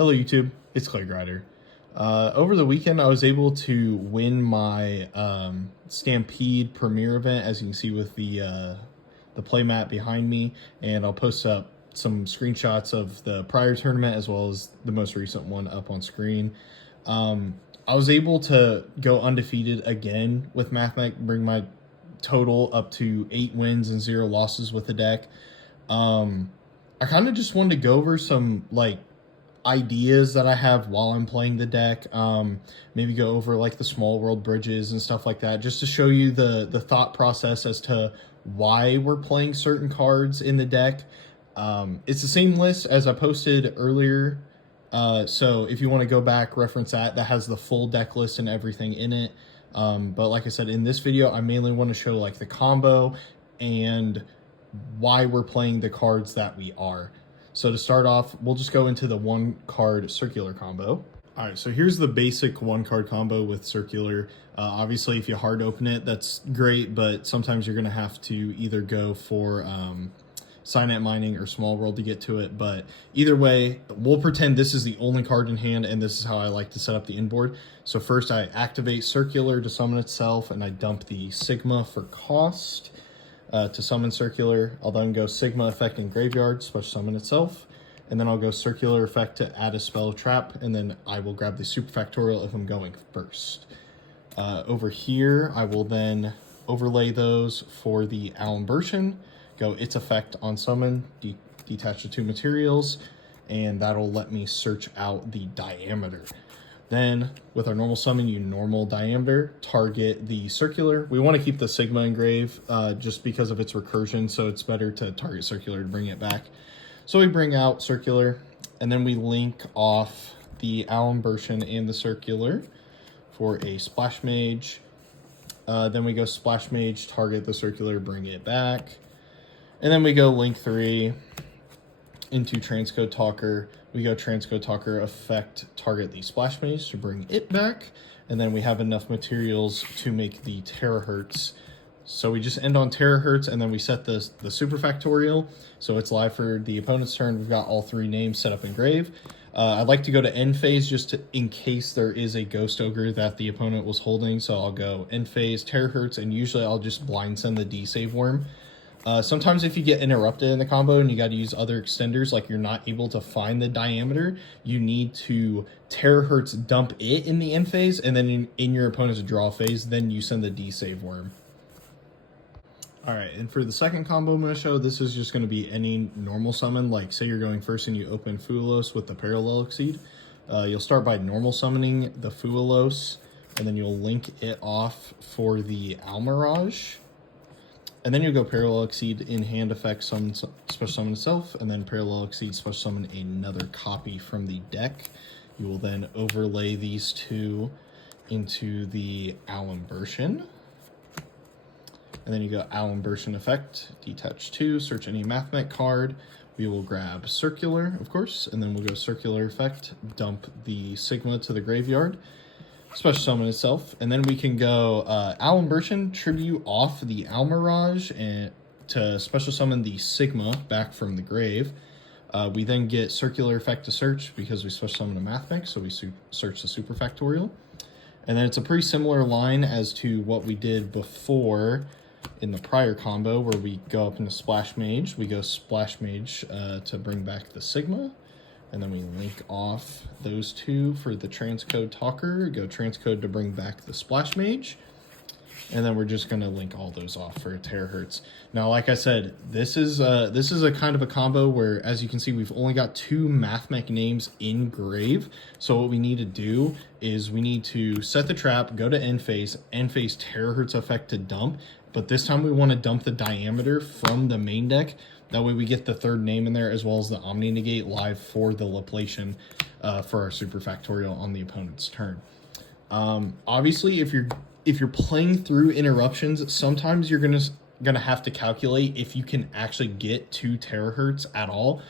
Hello YouTube, it's Clay Grider. Over the weekend I was able to win my Stampede premiere event, as you can see with the playmat behind me, and I'll post up some screenshots of the prior tournament as well as the most recent one up on screen. I was able to go undefeated again with Mathmech, bring my total up to 8 wins and 0 losses with the deck. I kind of just wanted to go over some ideas that I have while I'm playing the deck. Maybe go over the small world bridges and stuff like that, just to show you the thought process as to why we're playing certain cards in the deck. It's the same list as I posted earlier, so if you want to go back, reference that has the full deck list and everything in it. But like I said, in this video I mainly want to show the combo and why we're playing the cards that we are. So to start off, we'll just go into the 1-card circular combo. All right, so here's the basic 1-card combo with circular. Obviously, if you hard open it, that's great, but sometimes you're gonna have to either go for Signet Mining or Small World to get to it. But either way, we'll pretend this is the only card in hand, and this is how I like to set up the inboard. So first I activate circular to summon itself, and I dump the Sigma for cost. To summon circular, I'll then go Sigma effect in graveyard, special summon itself, and then I'll go circular effect to add a spell trap, and then I will grab the super factorial if I'm going first. Over here, I will then overlay those for the Allen version, go its effect on summon, detach the 2 materials, and that'll let me search out the diameter. Then, with our normal summon, you normal diameter, target the circular. We want to keep the Sigma engrave just because of its recursion, so it's better to target circular to bring it back. So we bring out circular, and then we link off the Allen version and the circular for a Splash Mage. Then we go Splash Mage, target the circular, bring it back. And then we go link 3 into Transcode Talker. We go Transcode Talker effect, target the Splash Mage to bring it back, and then we have enough materials to make the Terahertz. So we just end on Terahertz, and then we set the super factorial, so it's live for the opponent's turn. We've got all 3 names set up in grave. I'd like to go to end phase just in case there is a Ghost Ogre that the opponent was holding, so I'll go end phase, Terahertz, and usually I'll just blind send the D-Save Worm. Sometimes if you get interrupted in the combo and you got to use other extenders, you're not able to find the diameter, you need to Terahertz dump it in the end phase, and then in your opponent's draw phase, then you send the D-Save Worm. Alright, and for the second combo I'm going to show, this is just going to be any normal summon. Say you're going first and you open Fuelos with the Parallel Exceed. You'll start by normal summoning the Fuelos, and then you'll link it off for the Almirage. And then you'll go Parallel Exceed in hand effect, summon, special summon itself, and then Parallel Exceed, special summon another copy from the deck. You will then overlay these 2 into the Allen version. And then you go Allen version effect, detach 2, search any Mathmech card. We will grab circular, of course, and then we'll go circular effect, dump the Sigma to the graveyard. Special summon itself, and then we can go Allen version, tribute off the Almirage and to special summon the Sigma back from the grave. We then get circular effect to search because we special summon a Mathmech, so we search the super factorial. And then it's a pretty similar line as to what we did before in the prior combo, where we go up into Splash Mage. We go Splash Mage to bring back the Sigma. And then we link off those 2 for the Transcode Talker, go Transcode to bring back the Splash Mage, and then we're just going to link all those off for a Terahertz. Now, like I said, this is a kind of a combo where, as you can see, we've only got 2 Mathmech names in grave. So what we need to do is we need to set the trap, go to end phase Terahertz effect to dump, but this time we want to dump the diameter from the main deck. That way we get the 3rd name in there, as well as the Omni Negate live for the Laplation for our super factorial on the opponent's turn. Obviously, if you're playing through interruptions, sometimes you're gonna have to calculate if you can actually get 2 terahertz at all.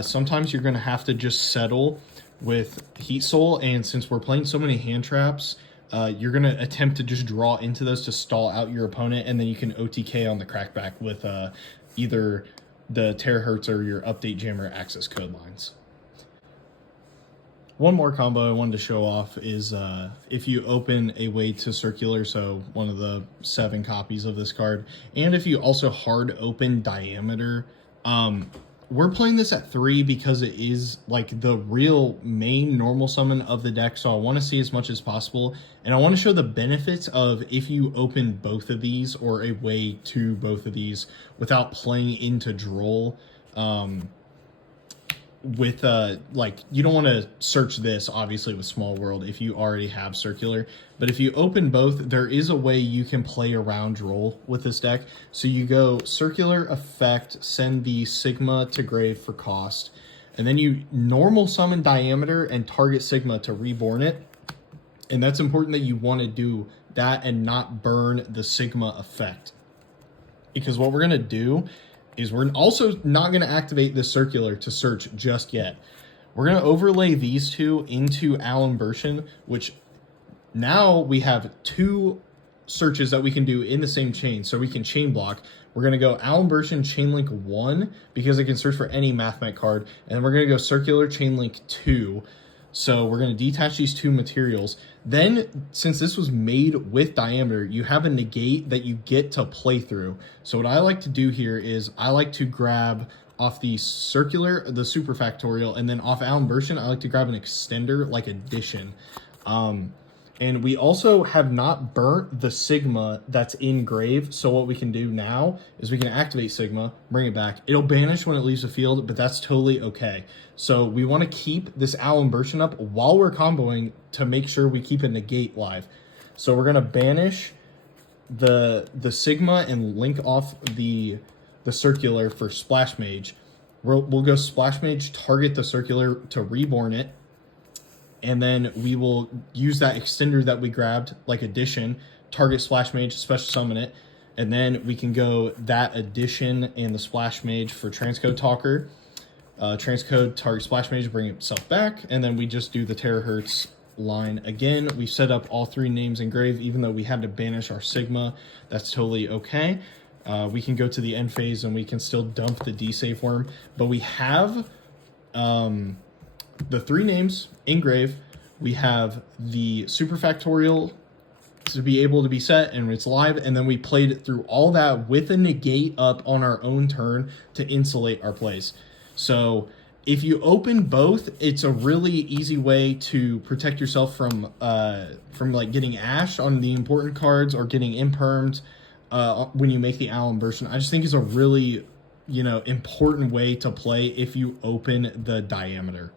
Sometimes you're gonna have to just settle with Heat Soul, and since we're playing so many hand traps, you're going to attempt to just draw into those to stall out your opponent, and then you can OTK on the crackback with either the terahertz or your update jammer access code lines. One more combo I wanted to show off is if you open a way to circular, so one of the 7 copies of this card, and if you also hard open diameter, we're playing this at 3 because it is like the real main normal summon of the deck, so I want to see as much as possible, and I want to show the benefits of if you open both of these or a way to both of these without playing into Droll. With like, you don't want to search this obviously with Small World if you already have circular, but if you open both, there is a way you can play around Droll with this deck. So you go circular effect, send the Sigma to grave for cost, and then you normal summon diameter and target Sigma to reborn it. And that's important that you want to do that and not burn the Sigma effect, because what we're going to do is we're also not going to activate the circular to search just yet. We're going to overlay these two into Allen Burschen, which now we have 2 searches that we can do in the same chain, so we can chain block. We're going to go Allen Burschen Chainlink 1 because it can search for any Mathmech card, and then we're going to go circular Chainlink 2. So we're going to detach these 2 materials. Then, since this was made with diameter, you have a negate that you get to play through. So what I like to do here is I like to grab off the circular, the super factorial, and then off Allen Burschen, I like to grab an extender like addition. And we also have not burnt the Sigma that's in grave, so what we can do now is we can activate Sigma, bring it back. It'll banish when it leaves the field, but that's totally okay. So we want to keep this Allen Burschen up while we're comboing to make sure we keep a negate live. So we're going to banish the Sigma and link off the circular for Splash Mage. We'll go Splash Mage, target the circular to reborn it, and then we will use that extender that we grabbed, like addition, target Splash Mage, special summon it, and then we can go that addition and the Splash Mage for Transcode Talker. Transcode, target Splash Mage, bring itself back, and then we just do the Terahertz line again. We set up all 3 names in grave, even though we had to banish our Sigma. That's totally okay. We can go to the end phase and we can still dump the D-Save Worm, but we have the 3 names in grave. We have the super factorial to be able to be set and it's live, and then we played it through all that with a negate up on our own turn to insulate our plays. So if you open both, it's a really easy way to protect yourself from like getting ash on the important cards or getting impermed when you make the Allen Burschen. I just think it's a really, important way to play if you open the diameter.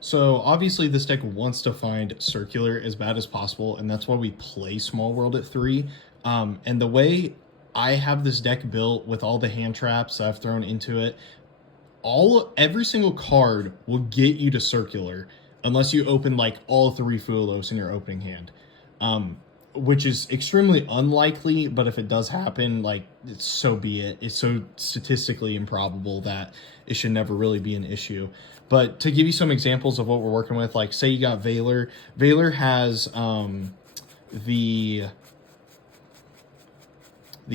So obviously this deck wants to find circular as bad as possible, and that's why we play Small World at 3. And the way I have this deck built with all the hand traps I've thrown into it, every single card will get you to circular unless you open like all 3 Fuelos in your opening hand, which is extremely unlikely, but if it does happen, like, so be it. It's so statistically improbable that it should never really be an issue. But to give you some examples of what we're working with, like say you got Valor. Valor has the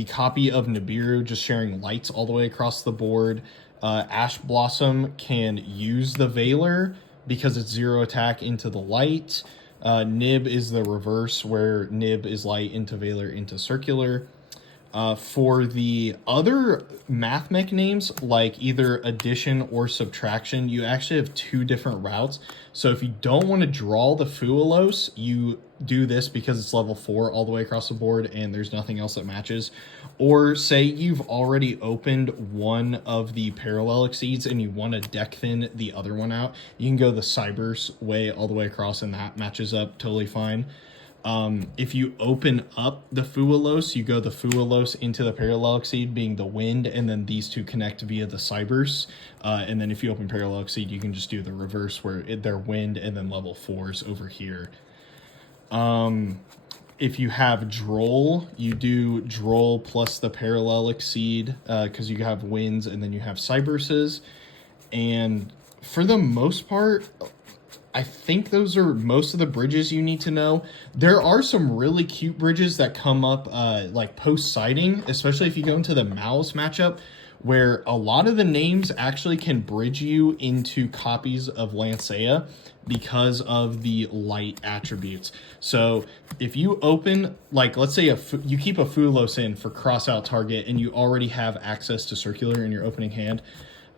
copy of Nibiru just sharing lights all the way across the board. Ash Blossom can use the Valor because it's 0 attack into the light. Nib is the reverse, where Nib is light into Valor into circular. For the other Mathmech names, like either addition or subtraction, you actually have 2 different routes. So if you don't want to draw the Fuelos, you do this because it's level 4 all the way across the board and there's nothing else that matches. Or say you've already opened one of the parallel exceeds and you want to deck thin the other one out, you can go the Cybers way all the way across and that matches up totally fine. If you open up the Fuelos, you go the Fuelos into the parallel exceed being the wind, and then these 2 connect via the Cybers. And then if you open parallel exceed, you can just do the reverse where they're wind and then level 4s over here. If you have Droll, you do Droll plus the parallel exceed because you have winds and then you have Cyberses. And for the most part, I think those are most of the bridges you need to know. There are some really cute bridges that come up like post-sighting, especially if you go into the Mouse matchup, where a lot of the names actually can bridge you into copies of Lancea because of the light attributes. So if you open, like, let's say you keep a Fulos in for cross out target and you already have access to circular in your opening hand,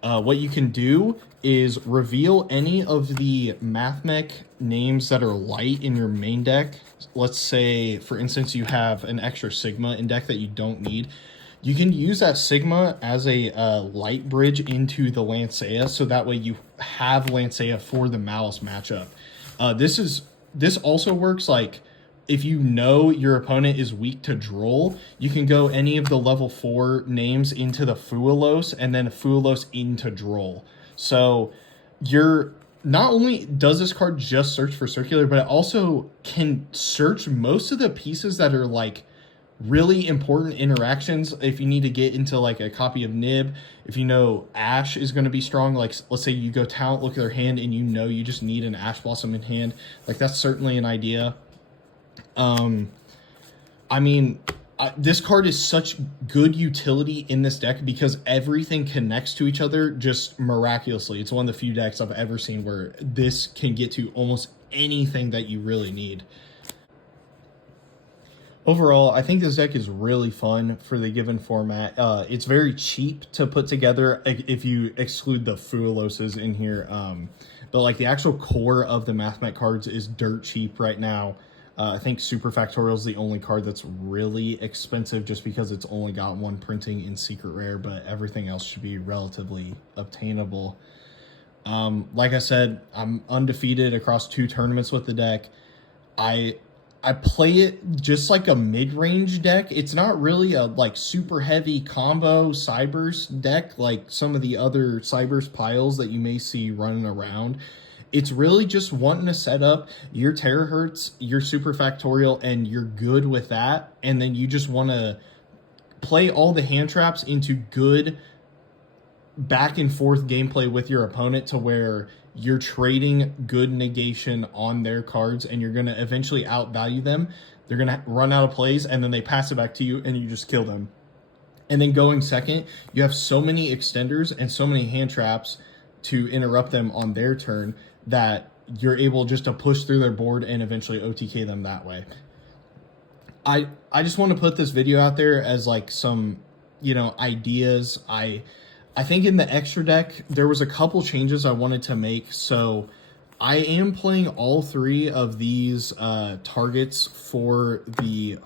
what you can do is reveal any of the Mathmech names that are light in your main deck. Let's say, for instance, you have an extra Sigma in deck that you don't need. You can use that Sigma as a light bridge into the Lancea, so that way you have Lancea for the Malice matchup. This also works like if you know your opponent is weak to Droll, you can go any of the level 4 names into the Fuelos and then Fuelos into Droll. So you're not only does this card just search for circular, but it also can search most of the pieces that are like really important interactions. If you need to get into like a copy of Nib, if you know Ash is going to be strong, like let's say you go talent, look at their hand, and you know you just need an Ash Blossom in hand, like that's certainly an idea. I mean, this card is such good utility in this deck because everything connects to each other just miraculously. It's one of the few decks I've ever seen where this can get to almost anything that you really need. Overall, I think this deck is really fun for the given format. It's very cheap to put together if you exclude the Fueloses in here. But like the actual core of the Mathmech cards is dirt cheap right now. I think Super Factorial is the only card that's really expensive just because it's only got one printing in Secret Rare, but everything else should be relatively obtainable. Like I said, I'm undefeated across 2 tournaments with the deck. I play it just like a mid-range deck. It's not really a like super heavy combo Cybers deck like some of the other Cybers piles that you may see running around. It's really just wanting to set up your Terahertz, your Super Factorial, and you're good with that. And then you just want to play all the hand traps into good back and forth gameplay with your opponent to where you're trading good negation on their cards and you're going to eventually outvalue them. They're going to run out of plays and then they pass it back to you and you just kill them. And then going second, you have so many extenders and so many hand traps to interrupt them on their turn that you're able just to push through their board and eventually OTK them that way. I just want to put this video out there as like some, ideas. I think in the extra deck, there was a couple changes I wanted to make. So I am playing all 3 of these targets for the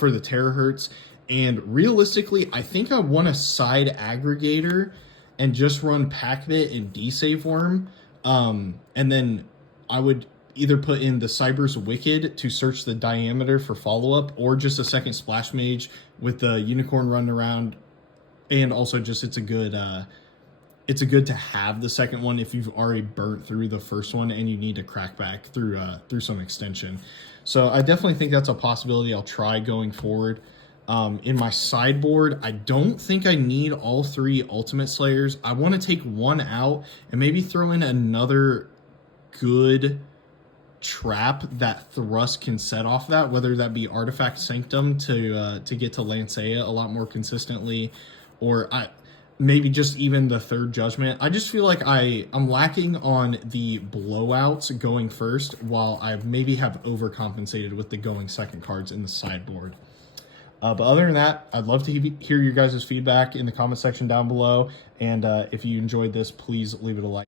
terahertz. And realistically, I think I want a side aggregator and just run Packbit and D-Save Worm. And then I would either put in the Cyber's Wicked to search the diameter for follow-up, or just a second Splash Mage with the Unicorn running around. And also just it's a good to have the second one if you've already burnt through the first one and you need to crack back through some extension. So I definitely think that's a possibility I'll try going forward. In my sideboard, I don't think I need all 3 Ultimate Slayers. I want to take one out and maybe throw in another good trap that Thrust can set off that, whether that be Artifact Sanctum to get to Lancea a lot more consistently, or maybe just even the Third Judgment. I just feel like I'm lacking on the blowouts going first, while I maybe have overcompensated with the going second cards in the sideboard. But other than that, I'd love to hear your guys' feedback in the comment section down below. And if you enjoyed this, please leave it a like.